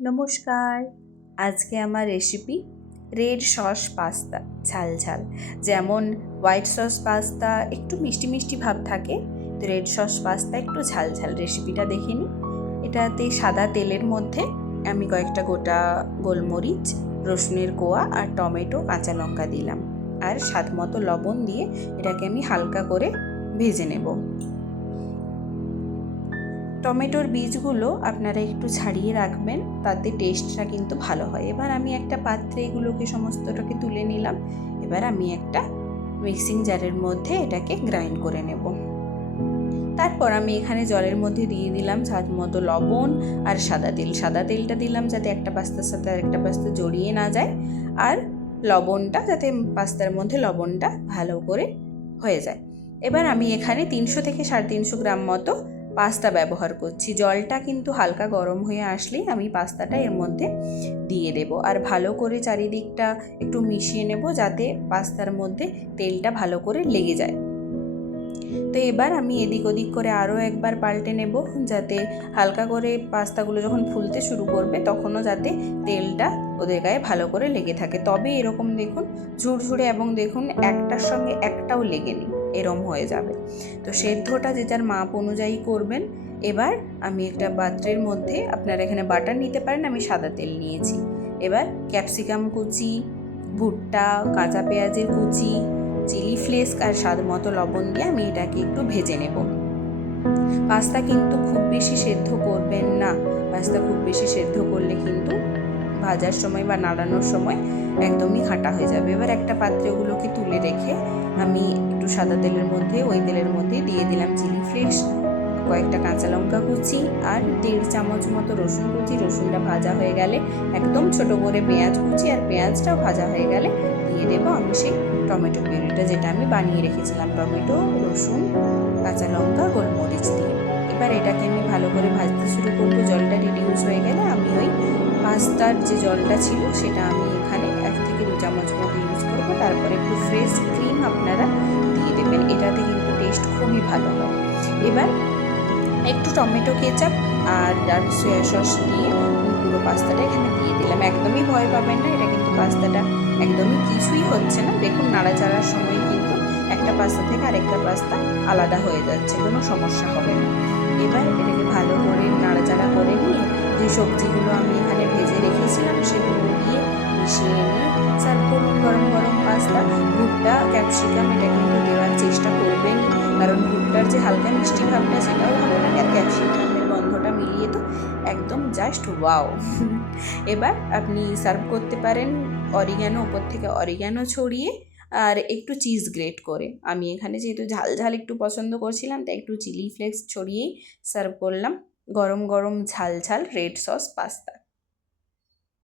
নমস্কার। আজকে আমার রেসিপি রেড সস পাস্তা, ঝাল ঝাল। যেমন হোয়াইট সস পাস্তা একটু মিষ্টি মিষ্টি ভাব থাকে, তো রেড সস পাস্তা একটু ঝাল ঝাল। রেসিপিটা দেখে নিই। এটাতে সাদা তেলের মধ্যে আমি কয়েকটা গোটা গোলমরিচ, রসুনের কোয়া আর টমেটো, কাঁচা লঙ্কা দিলাম, আর স্বাদ মতো লবণ দিয়ে এটাকে আমি হালকা করে ভেজে নেব। টমেটোর বীজগুলো আপনারা একটু ছাড়িয়ে রাখবেন, তাতে টেস্টটা কিন্তু ভালো হয়। এবার আমি একটা পাত্রে এগুলোকে সমস্তটাকে তুলে নিলাম। এবার আমি একটা মিক্সিং জারের মধ্যে এটাকে গ্রাইন্ড করে নেব। তারপর আমি এখানে জলের মধ্যে দিয়ে দিলাম স্বাদ মতো লবণ আর সাদা তেল। সাদা তেলটা দিলাম যাতে একটা পাস্তার সাথে আরেকটা পাস্তা জড়িয়ে না যায়, আর লবণটা যাতে পাস্তার মধ্যে লবণটা ভালো করে হয়ে যায়। এবার আমি এখানে 300 থেকে 350 গ্রাম মতো পাস্তা ব্যবহার করছি। জলটা কিন্তু হালকা গরম হয়ে আসলেই আমি পাস্তাটা এর মধ্যে দিয়ে দেব, আর ভালো করে চারিদিকটা একটু মিশিয়ে নেব যাতে পাস্তার মধ্যে তেলটা ভালো করে লেগে যায়। তো এবার আমি এদিক ওদিক করে আরও একবার পাল্টে নেব, যাতে হালকা করে পাস্তাগুলো যখন ফুলতে শুরু করবে তখনও যাতে তেলটা ওদের গায়ে ভালো করে লেগে থাকে। তবে এরকম দেখুন ঝুরঝুরে, এবং দেখুন একটার সঙ্গে একটাও লেগে নেই, এরম হয়ে যাবে। তো সেদ্ধটা যে যার মাপ অনুযায়ী করবেন। এবার আমি একটা পাত্রের মধ্যে, আপনারা এখানে বাটার নিতে পারেন, আমি সাদা তেল নিয়েছি। এবার ক্যাপসিকাম কুচি, ভুট্টা, কাঁচা পেঁয়াজের কুচি, চিলি ফ্লেক্স আর স্বাদ মতো লবণ দিয়ে আমি এটাকে একটু ভেজে নেব। পাস্তা কিন্তু খুব বেশি সেদ্ধ করবেন না। পাস্তা খুব বেশি সেদ্ধ করলে কিন্তু ভাজার সময় বা নাড়ানোর সময় একদমই খাঁটা হয়ে যাবে। এবার একটা পাত্রে ওগুলোকে তুলে রেখে আমি একটু সাদা তেলের মধ্যে, ওই তেলের মধ্যে দিয়ে দিলাম চিলি ফ্লেক্স, কয়েকটা কাঁচা লঙ্কা কুচি আর 1.5 চামচ মতো রসুন কুচি। রসুনটা ভাজা হয়ে গেলে একদম ছোট করে পেঁয়াজ কুচি, আর পেঁয়াজটাও ভাজা হয়ে গেলে দিয়ে দেবো আমি সেই টমেটো পিউরিটা যেটা আমি বানিয়ে রেখেছিলাম, টমেটো, রসুন, কাঁচা লঙ্কা, গোলমরিচ দিয়ে। এবার এটাকে আমি ভালো করে ভাজতে শুরু করবো। জলটা রিডিউস হয়ে গেলে আমি ওই পাস্তার যে জলটা ছিল সেটা আমি এখানে 1 থেকে 2 চামচ মতো ইউজ করবো। তারপরে একটু ফ্রেশ ক্রিম আপনারা দিয়ে দেবেন, এটাতে কিন্তু টেস্ট খুবই ভালো হয়। এবার একটু টমেটো কেচাপ আর ডার্ক সয়া সস দিয়ে পুরো পাস্তাটা এখানে দিয়ে দিলাম। একদমই ভয় পাবেন না, এটা কিন্তু পাস্তাটা একদমই কিছুই হচ্ছে না। দেখুন নাড়াচাড়ার সময় কিন্তু একটা পাস্তা থেকে আরেকটা পাস্তা আলাদা হয়ে যাচ্ছে, কোনো সমস্যা হবে না। এবার এটাকে ভালো করে নাড়াচাড়া করে নিয়ে যে সবজিগুলো আমি এখানে ভেজে রেখেছিলাম সেগুলো দিয়ে মিশিয়ে নিয়ে সার্ভ করুন গরম গরম পাস্তা। ভুট্টা, ক্যাপসিকাম এটা কিন্তু দেওয়ার চেষ্টা করবেন, কারণ ভুট্টার যে হালকা মিষ্টি ভাবটা সেটাও ভালো লাগে, আর ক্যাপসিকামের গন্ধটা মিলিয়ে তো একদম জাস্ট ওয়াও। এবার আপনি সার্ভ করতে পারেন অরিগ্যানো, ওপর থেকে অরিগ্যানো ছড়িয়ে আর একটু চিজ গ্রেট করে। আমি এখানে যেহেতু ঝাল ঝাল একটু পছন্দ করছিলাম তাই একটু চিলি ফ্লেক্স ছড়িয়েই সার্ভ করলাম গরম গরম ঝাল ঝাল রেড সস পাস্তা।